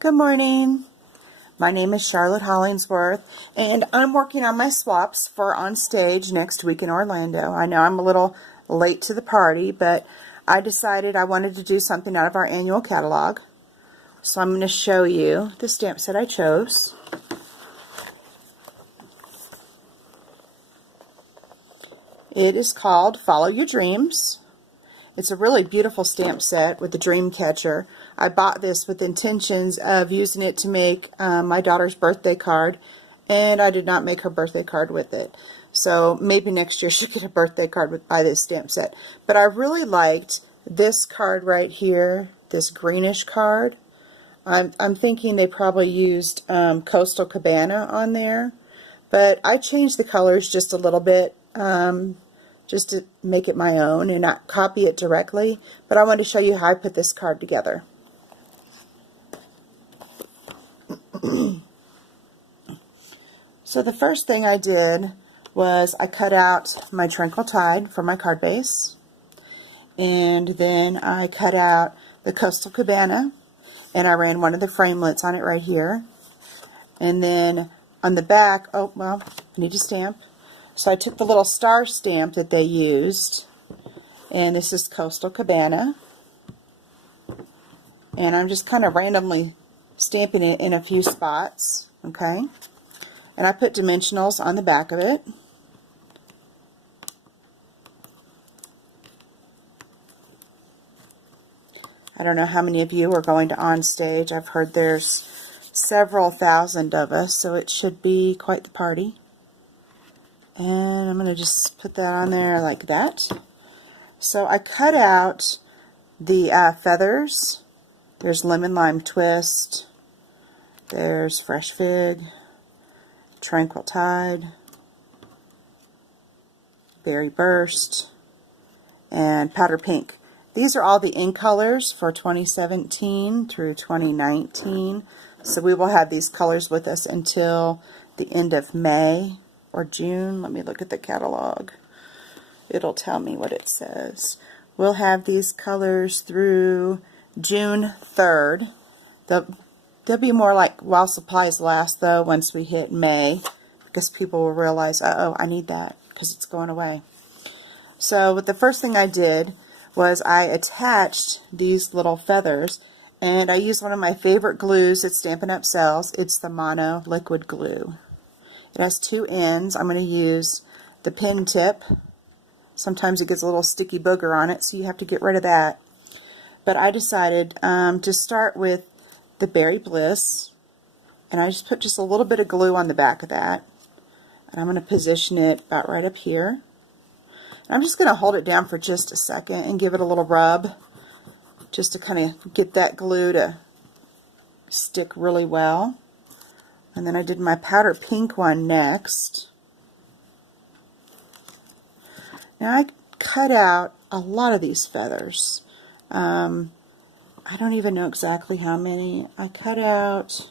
Good morning. My name is Charlotte Hollingsworth, and I'm working on my swaps for On Stage next week in Orlando. I know I'm a little late to the party, but I decided I wanted to do something out of our annual catalog. So I'm going to show you the stamp set I chose. It is called Follow Your Dreams. It's a really beautiful stamp set with the dream catcher. I bought this with intentions of using it to make my daughter's birthday card, and I did not make her birthday card with it. So maybe next year she'll get a birthday card by this stamp set. But I really liked this card right here, this greenish card. I'm thinking they probably used Coastal Cabana on there, but I changed the colors just a little bit. Just to make it my own and not copy it directly, but I want to show you how I put this card together. So the first thing I did was I cut out my Tranquil Tide for my card base, and then I cut out the Coastal Cabana, and I ran one of the framelits on it right here, and then on the back, oh well, I need to stamp. So I took the little star stamp that they used, and this is Coastal Cabana, and I'm just kind of randomly stamping it in a few spots, okay? And I put dimensionals on the back of it. I don't know how many of you are going to On Stage. I've heard there's several thousand of us, so it should be quite the party. And I'm going to just put that on there like that. So I cut out the feathers. There's Lemon Lime Twist. There's Fresh Fig. Tranquil Tide. Berry Burst. And Powder Pink. These are all the ink colors for 2017 through 2019. So we will have these colors with us until the end of May. Or June. Let me look at the catalog. It'll tell me what it says. We'll have these colors through June 3rd. They'll be more like while supplies last, though, once we hit May, because people will realize, uh-oh, I need that because it's going away. So the first thing I did was I attached these little feathers, and I used one of my favorite glues that Stampin' Up! Sells. It's the Mono Liquid Glue. It has two ends. I'm going to use the pin tip. Sometimes it gets a little sticky booger on it, so you have to get rid of that. But I decided to start with the Berry Bliss, and I just put just a little bit of glue on the back of that. And I'm going to position it about right up here. And I'm just going to hold it down for just a second and give it a little rub, just to kind of get that glue to stick really well. And then I did my powder pink one next. Now I cut out a lot of these feathers. I don't even know exactly how many. I cut out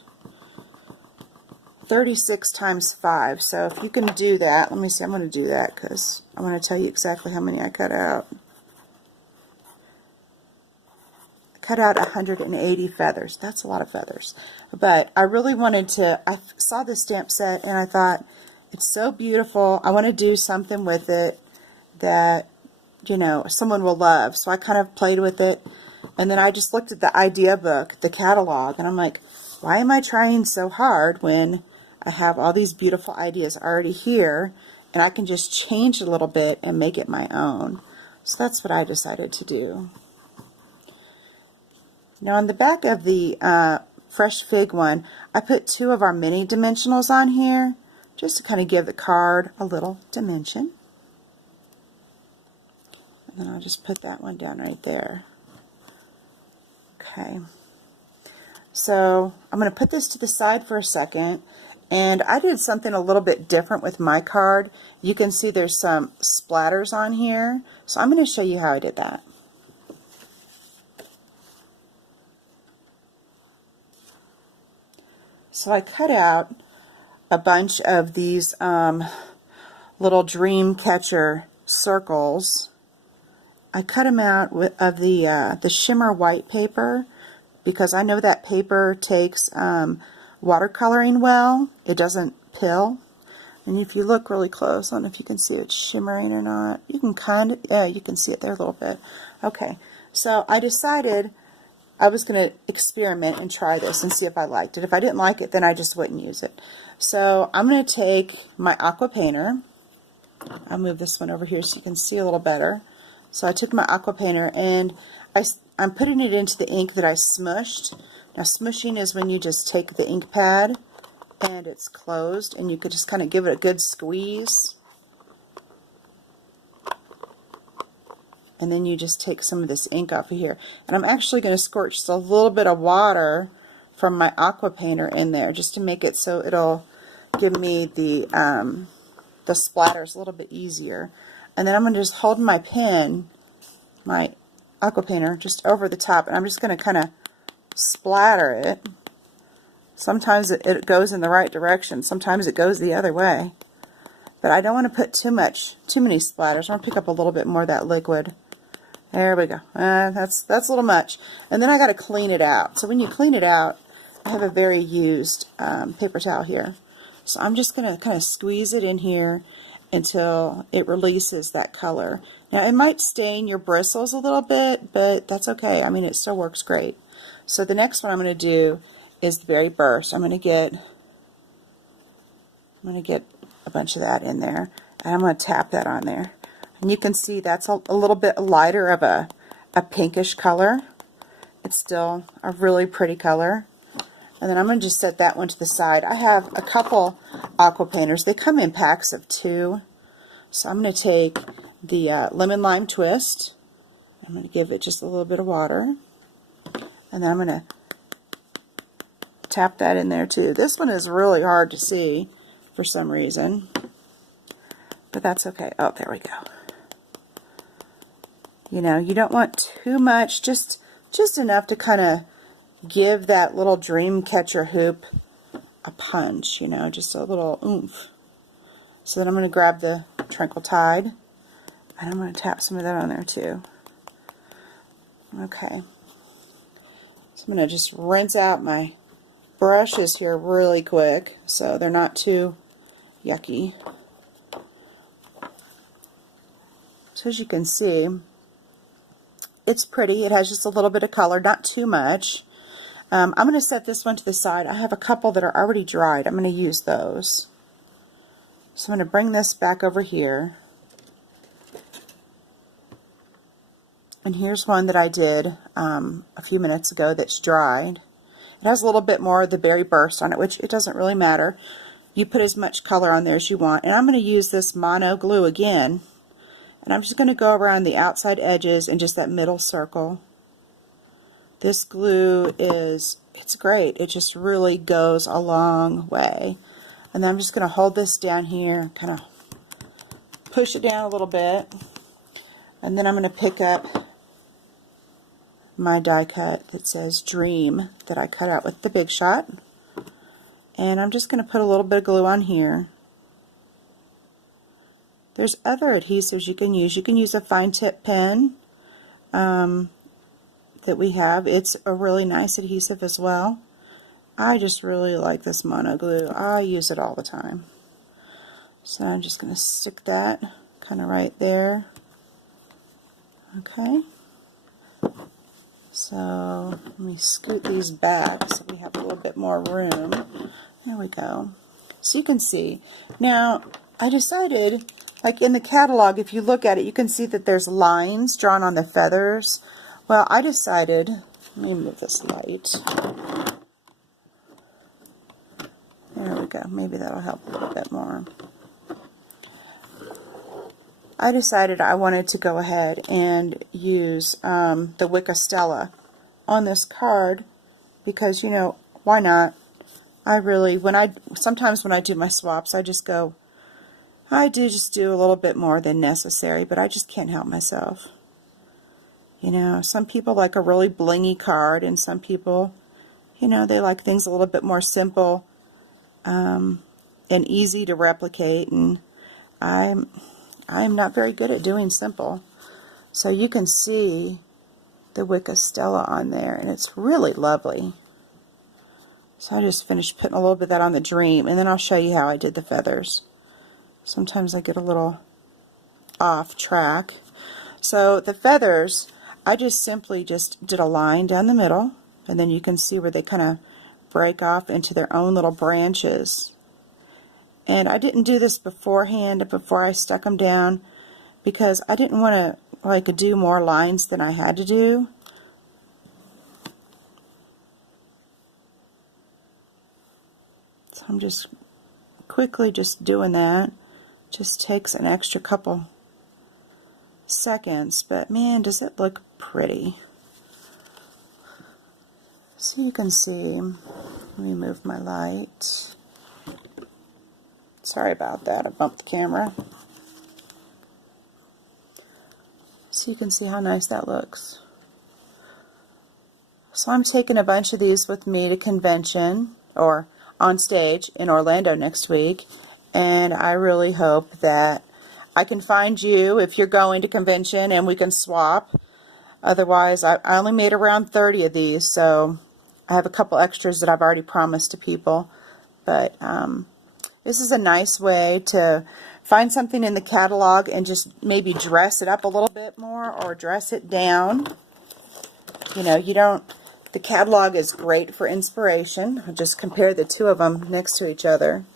36 times 5. So if you can do that, let me see, I'm going to do that because I want to tell you exactly how many I cut out. Cut out 180 feathers. That's a lot of feathers. But I really wanted to, I saw this stamp set and I thought, it's so beautiful. I want to do something with it that, you know, someone will love. So I kind of played with it. And then I just looked at the idea book, the catalog, and I'm like, why am I trying so hard when I have all these beautiful ideas already here and I can just change a little bit and make it my own? So that's what I decided to do. Now on the back of the Fresh Fig one, I put 2 of our mini dimensionals on here just to kind of give the card a little dimension. And then I'll just put that one down right there. Okay. So I'm going to put this to the side for a second, and I did something a little bit different with my card. You can see there's some splatters on here, so I'm going to show you how I did that. So I cut out a bunch of these little dream catcher circles. I cut them out of the shimmer white paper because I know that paper takes watercoloring well. It doesn't pill. And if you look really close, I don't know if you can see it shimmering or not. You can kind of, yeah, you can see it there a little bit. Okay, so I decided I was going to experiment and try this and see if I liked it. If I didn't like it, then I just wouldn't use it. So I'm going to take my aqua painter. I'll move this one over here so you can see a little better. So I took my aqua painter and I'm putting it into the ink that I smushed. Now smushing is when you just take the ink pad and it's closed and you could just kind of give it a good squeeze. And then you just take some of this ink off of here. And I'm actually going to squirt just a little bit of water from my aqua painter in there just to make it so it'll give me the splatters a little bit easier. And then I'm going to just hold my pen, my aqua painter, just over the top, and I'm just going to kind of splatter it. Sometimes it goes in the right direction, sometimes it goes the other way. But I don't want to put too many splatters. I want to pick up a little bit more of that liquid. There we go. That's a little much. And then I got to clean it out. So when you clean it out, I have a very used paper towel here. So I'm just going to kind of squeeze it in here until it releases that color. Now it might stain your bristles a little bit, but that's okay. I mean, it still works great. So the next one I'm going to do is the berry burst. I'm going to get a bunch of that in there, and I'm going to tap that on there. And you can see that's a little bit lighter of a pinkish color. It's still a really pretty color. And then I'm going to just set that one to the side. I have a couple aqua painters. They come in packs of 2. So I'm going to take the lemon lime twist. I'm going to give it just a little bit of water. And then I'm going to tap that in there too. This one is really hard to see for some reason, but that's okay. Oh, there we go. You know, you don't want too much, just enough to kind of give that little dream catcher hoop a punch, you know, just a little oomph. So then I'm going to grab the Tranquil Tide, and I'm going to tap some of that on there too. Okay. So I'm going to just rinse out my brushes here really quick so they're not too yucky. So as you can see, it's pretty. It has just a little bit of color, not too much. I'm going to set this one to the side. I have a couple that are already dried. I'm going to use those. So I'm going to bring this back over here. And here's one that I did a few minutes ago that's dried. It has a little bit more of the berry burst on it, which it doesn't really matter. You put as much color on there as you want. And I'm going to use this mono glue again. And I'm just going to go around the outside edges and just that middle circle. This glue it's great. It just really goes a long way. And then I'm just going to hold this down here, kind of push it down a little bit. And then I'm going to pick up my die cut that says Dream that I cut out with the Big Shot. And I'm just going to put a little bit of glue on here. There's other adhesives you can use. You can use a fine tip pen that we have. It's a really nice adhesive as well. I just really like this mono glue. I use it all the time. So I'm just going to stick that kind of right there. Okay. So let me scoot these back so we have a little bit more room. There we go. So you can see. Now, I decided, like in the catalog, if you look at it, you can see that there's lines drawn on the feathers. Well, I decided, let me move this light. There we go. Maybe that'll help a little bit more. I decided I wanted to go ahead and use the Wicca Stella on this card because, you know, why not? Sometimes when I do my swaps, I do just do a little bit more than necessary, but I just can't help myself. You know, some people like a really blingy card, and some people, you know, they like things a little bit more simple and easy to replicate, and I'm not very good at doing simple. So you can see the Wicca Stella on there, and it's really lovely. So I just finished putting a little bit of that on the Dream, and then I'll show you how I did the feathers. Sometimes I get a little off track. So the feathers, I just simply just did a line down the middle, and then you can see where they kind of break off into their own little branches. And I didn't do this beforehand, before I stuck them down, because I didn't want to like do more lines than I had to do. So I'm just quickly just doing that. Just takes an extra couple seconds, but man, does it look pretty. So you can see, let me move my light. Sorry about that, I bumped the camera. So you can see how nice that looks. So I'm taking a bunch of these with me to convention or on stage in Orlando next week, and I really hope that I can find you if you're going to convention and we can swap. Otherwise, I only made around 30 of these, so I have a couple extras that I've already promised to people. But this is a nice way to find something in the catalog and just maybe dress it up a little bit more or dress it down. You know, the catalog is great for inspiration. I'll just compare the two of them next to each other.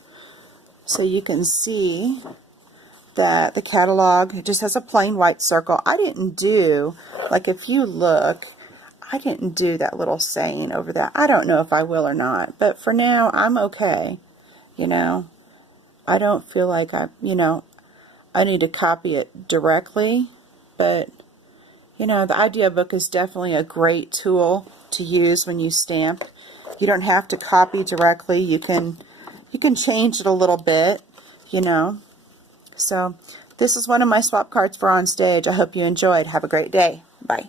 So you can see that the catalog just has a plain white circle. I didn't do, like if you look, I didn't do that little saying over there. I don't know if I will or not, but for now I'm okay. You know, I don't feel like I need to copy it directly, but you know, the idea book is definitely a great tool to use when you stamp. You don't have to copy directly. You can change it a little bit, you know. So this is one of my swap cards for On Stage. I hope you enjoyed. Have a great day. Bye.